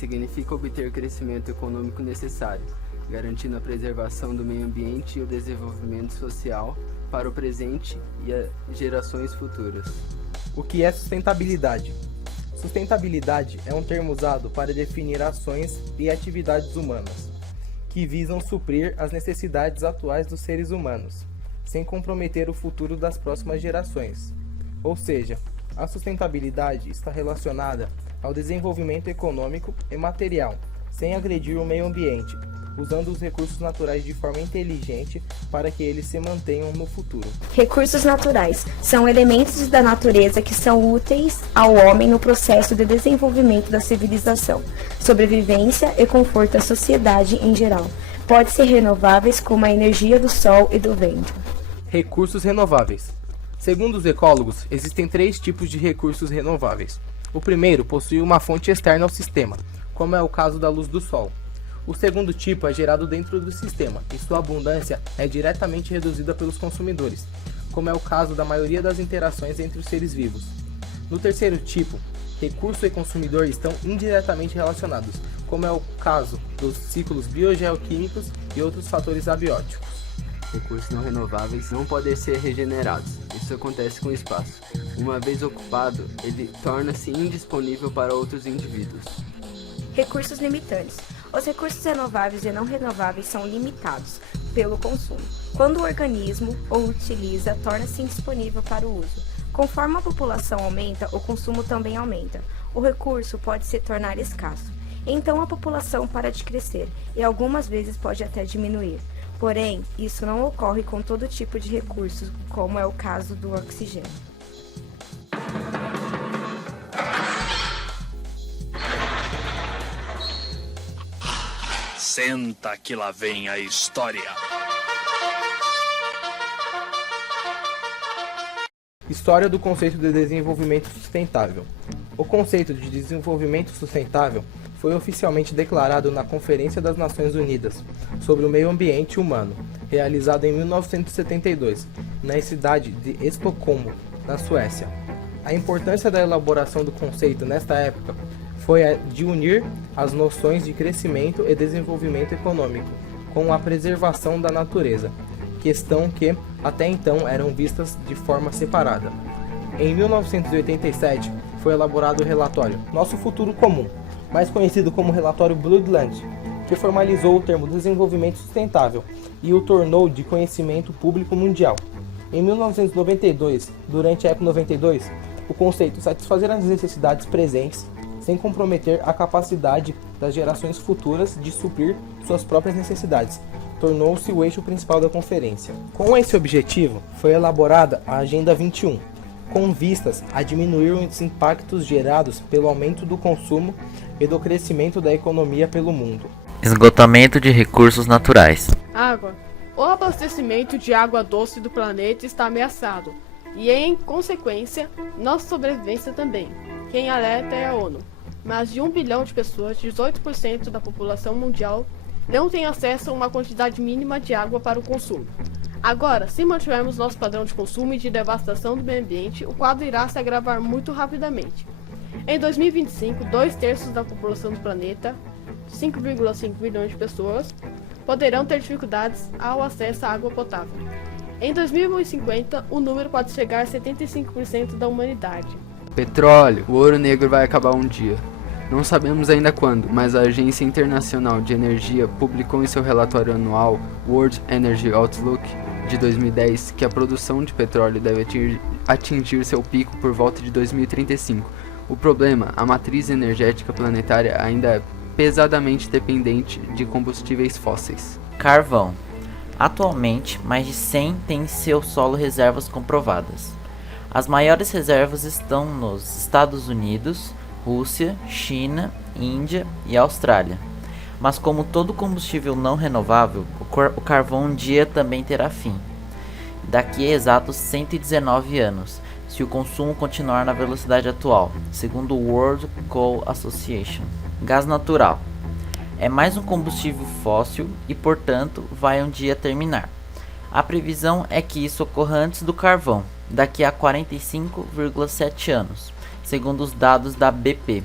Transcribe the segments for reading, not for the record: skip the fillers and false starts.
significa obter crescimento econômico necessário, garantindo a preservação do meio ambiente e o desenvolvimento social para o presente e as gerações futuras. O que é sustentabilidade? Sustentabilidade é um termo usado para definir ações e atividades humanas que visam suprir as necessidades atuais dos seres humanos, sem comprometer o futuro das próximas gerações. Ou seja, a sustentabilidade está relacionada ao desenvolvimento econômico e material, sem agredir o meio ambiente, usando os recursos naturais de forma inteligente para que eles se mantenham no futuro. Recursos naturais são elementos da natureza que são úteis ao homem no processo de desenvolvimento da civilização, sobrevivência e conforto da sociedade em geral. Pode ser renováveis como a energia do sol e do vento. Recursos renováveis. Segundo os ecólogos, existem 3 tipos de recursos renováveis. O primeiro possui uma fonte externa ao sistema, como é o caso da luz do sol. O segundo tipo é gerado dentro do sistema e sua abundância é diretamente reduzida pelos consumidores, como é o caso da maioria das interações entre os seres vivos. No terceiro tipo, recurso e consumidor estão indiretamente relacionados, como é o caso dos ciclos biogeoquímicos e outros fatores abióticos. Recursos não renováveis não podem ser regenerados. Isso acontece com o espaço. Uma vez ocupado, ele torna-se indisponível para outros indivíduos. Recursos limitantes. Os recursos renováveis e não renováveis são limitados pelo consumo. Quando o organismo o utiliza, torna-se indisponível para o uso. Conforme a população aumenta, o consumo também aumenta. O recurso pode se tornar escasso. Então a população para de crescer e algumas vezes pode até diminuir. Porém, isso não ocorre com todo tipo de recursos, como é o caso do oxigênio. Senta que lá vem a história. História do conceito de desenvolvimento sustentável. O conceito de desenvolvimento sustentável foi oficialmente declarado na Conferência das Nações Unidas sobre o Meio Ambiente Humano, realizada em 1972, na cidade de Estocolmo, na Suécia. A importância da elaboração do conceito nesta época foi a de unir as noções de crescimento e desenvolvimento econômico com a preservação da natureza, questão que até então eram vistas de forma separada. Em 1987 foi elaborado o relatório Nosso Futuro Comum, mais conhecido como relatório Brundtland, que formalizou o termo desenvolvimento sustentável e o tornou de conhecimento público mundial. Em 1992, durante a ECO 92, o conceito satisfazer as necessidades presentes sem comprometer a capacidade das gerações futuras de suprir suas próprias necessidades, tornou-se o eixo principal da conferência. Com esse objetivo, foi elaborada a Agenda 21, com vistas a diminuir os impactos gerados pelo aumento do consumo e do crescimento da economia pelo mundo. Esgotamento de recursos naturais. Água. O abastecimento de água doce do planeta está ameaçado e, em consequência, nossa sobrevivência também. Quem alerta é a ONU. Mais de 1 bilhão de pessoas, 18% da população mundial, não tem acesso a uma quantidade mínima de água para o consumo. Agora, se mantivermos nosso padrão de consumo e de devastação do meio ambiente, o quadro irá se agravar muito rapidamente. Em 2025, 2/3 da população do planeta, 5,5 bilhões de pessoas, poderão ter dificuldades ao acesso à água potável. Em 2050, o número pode chegar a 75% da humanidade. Petróleo. O ouro negro vai acabar um dia. Não sabemos ainda quando, mas a Agência Internacional de Energia publicou em seu relatório anual World Energy Outlook de 2010 que a produção de petróleo deve atingir seu pico por volta de 2035. O problema, a matriz energética planetária ainda é pesadamente dependente de combustíveis fósseis. Carvão. Atualmente, mais de 100 têm em seu solo reservas comprovadas. As maiores reservas estão nos Estados Unidos, Rússia, China, Índia e Austrália. Mas como todo combustível não renovável, o carvão um dia também terá fim. Daqui a exatos 119 anos, se o consumo continuar na velocidade atual, segundo o World Coal Association. Gás natural. É mais um combustível fóssil e, portanto, vai um dia terminar. A previsão é que isso ocorra antes do carvão, daqui a 45,7 anos, segundo os dados da BP,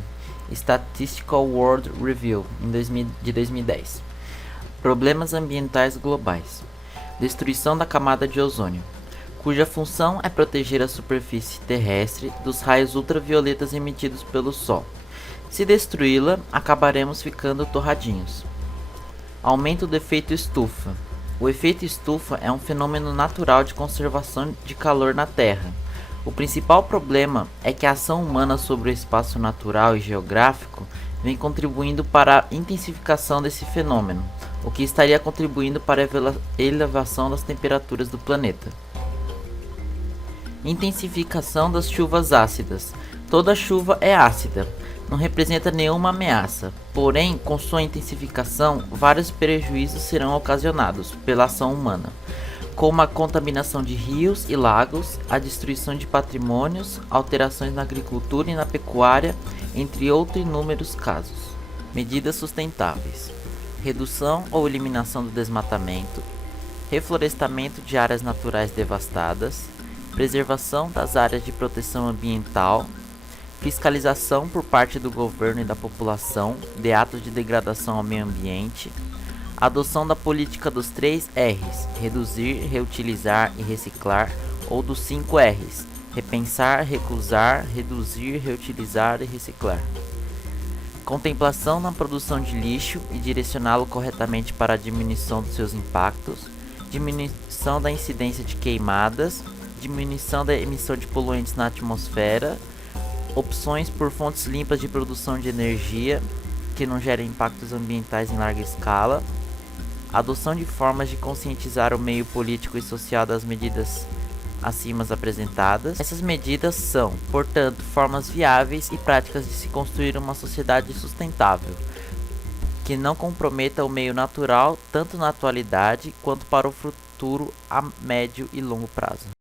Statistical World Review, de 2010. Problemas ambientais globais. Destruição da camada de ozônio, cuja função é proteger a superfície terrestre dos raios ultravioletas emitidos pelo Sol. Se destruí-la, acabaremos ficando torradinhos. Aumento do efeito estufa. O efeito estufa é um fenômeno natural de conservação de calor na Terra. O principal problema é que a ação humana sobre o espaço natural e geográfico vem contribuindo para a intensificação desse fenômeno, o que estaria contribuindo para a elevação das temperaturas do planeta. Intensificação das chuvas ácidas. Toda chuva é ácida, não representa nenhuma ameaça, porém, com sua intensificação, vários prejuízos serão ocasionados pela ação humana, como a contaminação de rios e lagos, a destruição de patrimônios, alterações na agricultura e na pecuária, entre outros inúmeros casos. Medidas sustentáveis: redução ou eliminação do desmatamento, reflorestamento de áreas naturais devastadas, preservação das áreas de proteção ambiental, fiscalização por parte do governo e da população de atos de degradação ao meio ambiente, adoção da política dos 3 R's, reduzir, reutilizar e reciclar, ou dos 5 R's, repensar, recusar, reduzir, reutilizar e reciclar. Contemplação na produção de lixo e direcioná-lo corretamente para a diminuição dos seus impactos, diminuição da incidência de queimadas, diminuição da emissão de poluentes na atmosfera, opções por fontes limpas de produção de energia que não gerem impactos ambientais em larga escala, adoção de formas de conscientizar o meio político e social das medidas acima apresentadas. Essas medidas são, portanto, formas viáveis e práticas de se construir uma sociedade sustentável, que não comprometa o meio natural tanto na atualidade quanto para o futuro a médio e longo prazo.